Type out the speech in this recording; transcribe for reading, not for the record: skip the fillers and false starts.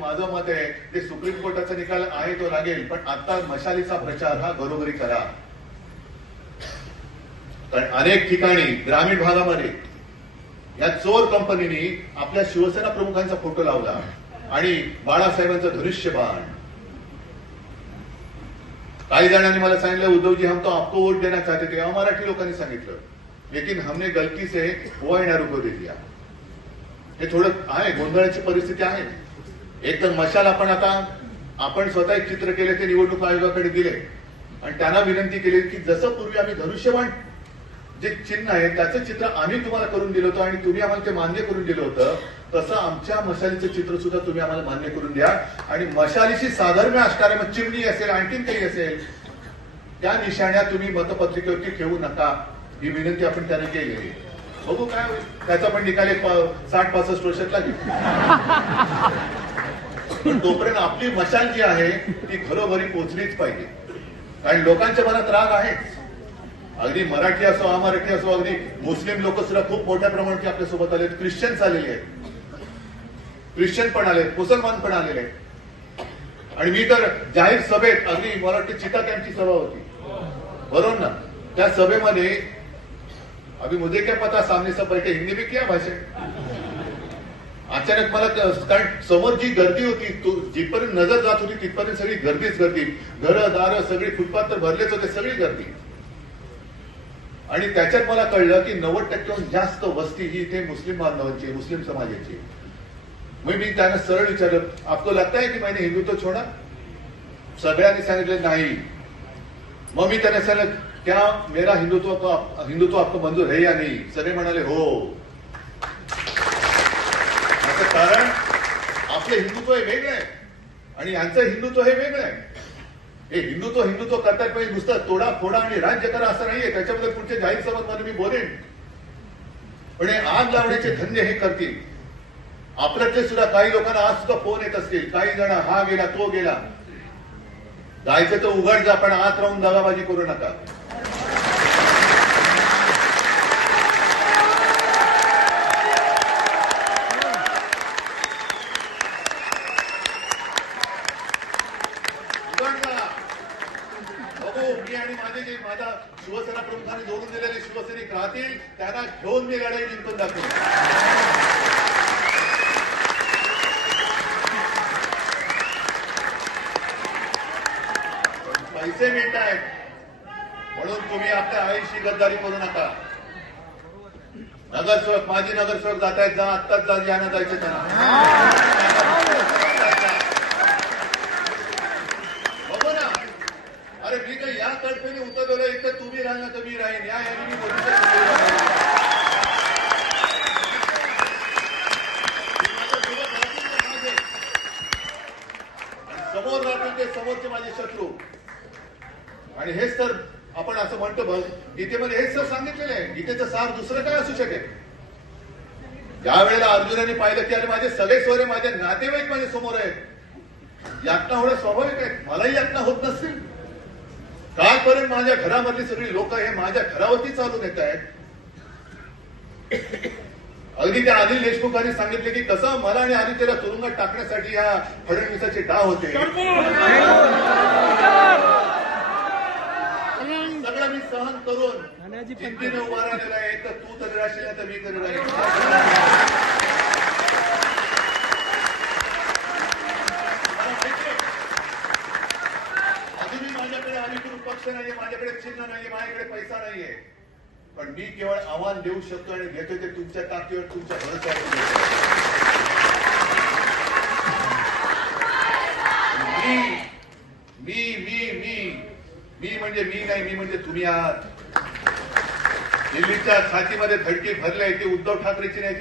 माझं मत आहे ते सुप्रीम कोर्टाचा निकाल आहे तो लागेल, पण आता मशालीचा प्रचार हा घरोघरी करा. कारण अनेक ठिकाणी ग्रामीण भागामध्ये या चोर कंपनीने आपल्या शिवसेना प्रमुखांचा फोटो लावला आणि बाळासाहेबांचं धनुष्यबाण. काही जणांनी मला सांगितलं, उद्धवजी हम तो आपको वोट देना चाहते थे. मराठी लोकांनी सांगितलं, लेकिन हमने गलती से ओआयएनआर को दे दिया. हे थोडं आहे, गोंधळाची परिस्थिती आहे. एक तर मशाल आपण स्वतः एक चित्र केले, ते निवडणूक आयोगाकडे दिले आणि त्यांना विनंती केली की जसं पूर्वी आम्ही धनुष्यबाण जे चिन्ह आहे त्याचं चित्र आम्ही तुम्हाला करून दिलं होतं आणि तुम्ही आम्हाला ते मान्य करून दिलं होतं, तसं आमच्या मशालीचं चित्र सुद्धा तुम्ही आम्हाला मान्य करून द्या. आणि मशालीशी साधर्म्य असणाऱ्या, मग चिमणी असेल आणखीन काही असेल, त्या निशाण्या तुम्ही मतपत्रिकेवरती ठेवू नका, ही विनंती आपण त्याने केलेली. बघू काय होईल, त्याचा पण निकाल 60-65 वर्षात लागेल. पण तोपर्यंत आपली मशाल जी आहे ती घरोघरी पोहोचलीच पाहिजे. कारण लोकांच्या मनात राग आहेच. अगदी मराठी असो, अमराठी असो, अगदी मुस्लिम लोक सुद्धा खूप मोठ्या प्रमाणात आपल्यासोबत आले, ख्रिश्चन्स आलेले आहेत, ख्रिश्चन पण आले, मुसलमान पण आलेले आहेत. आणि मी तर जाहीर सभेत, अगदी मला वाटतं चिता कॅम्पची सभा होती, बरोबर ना, त्या सभेमध्ये अभी मुझे क्या पता सामने सब बैठे, हिंदी में क्या भाषण. अचानक मला, कारण समोर जी गर्दी होती, जिथपर्यंत नजर जात होती तिथपर्यंत सगळी गर्दीच गर्दी, घरं दारं सगळी, फुटपाथ तर भरलेच होते, सगळी गर्दी. आणि त्याच्यात मला कळलं की 90% जास्त वस्ती ही इथे मुस्लिम बांधवांची, मुस्लिम समाजाची. मग मी त्यांना सरळ विचारलं, आपको लगता है की मैंने हिंदुत्व छोड़ा? सगळ्यांनी सांगितलं नाही. मग मी त्यांना सांगितलं, क्या मेरा हिंदुत्व आपको मंजूर है या नहीं? सगळे म्हणाले हो. असं कारण आपलं हिंदुत्व हे वेगळं आहे आणि यांचं हिंदुत्व हे वेगळं आहे. हे हिंदुत्व करतात पाहिजे, नुसतं तोडा फोडा आणि राज्य करा असं नाहीये. त्याच्याबद्दल पुढच्या जाहीर सभांमध्ये मी बोलेन. पण हे आग लावण्याचे धंदे हे करतील. आपल्यातले सुद्धा काही लोकांना आज सुद्धा फोन येत असतील, काही जण हा गेला तो गेला. जायचं तर उघड जा, पण आत राहून दगाबाजी करू नका. मी आणि माझा शिवसेना प्रमुखांनी जोडून दिलेले शिवसैनिक राहतील, त्यांना घेऊन मी लढाई जिंकून दाखवेन. पैसे मिळत आहेत म्हणून तुम्ही आपल्या आईशी गद्दारी करू नका. नगरसेवक, माजी नगरसेवक जात आहेत, जा आत्ताच जा, यांना जायचं त्यांना. बघू ना, अरे मी काही या तडफेने उतरवलं, एक तर तुम्ही राहिला तर मी राहीन, या याने मी बोलू समोर राहतील ते समोरचे माझे शत्रू. आणि हेच तर आपण असं म्हणतो, बघ गीतेमध्ये हेच तर सांगितलेलं आहे. गीतेचं सार दुसरं काय असू शकेल. ज्या वेळेला अर्जुनाने पाहिलं की अरे माझे सगळे स्वरे, माझे नातेवाईक माझ्या समोर आहेत, यातना होणं स्वाभाविक आहे, मलाही यातना होत नसतील. कालपर्यंत माझ्या घरामधली सगळी लोक हे माझ्या घरावरती चालून येत आहेत. अगदी त्या अनिल देशमुखांनी सांगितले की कसं मला आणि आदित्यला तुरुंगात टाकण्यासाठी या फडणवीसाचे डाव होते. सगळं मी सहन करून जिद्दीने उभा राहिलेला आहे. तर तू तरी राहशील तर मी तरी राहील. अजूनही माझ्याकडे अधिकृत पक्ष नाहीये, माझ्याकडे चिन्ह नाहीये, माझ्याकडे पैसा नाहीये, पण मी केवळ आव्हान देऊ शकतो आणि घेतो ते तुमच्या ताकदीवर, तुमच्या भरोश्यावर. मी म्हणजे मी नाही, मी म्हणजे तुम्ही आहात. दिल्लीच्या छातीमध्ये धडकी भरली आहे ती उद्धव ठाकरेची नाही,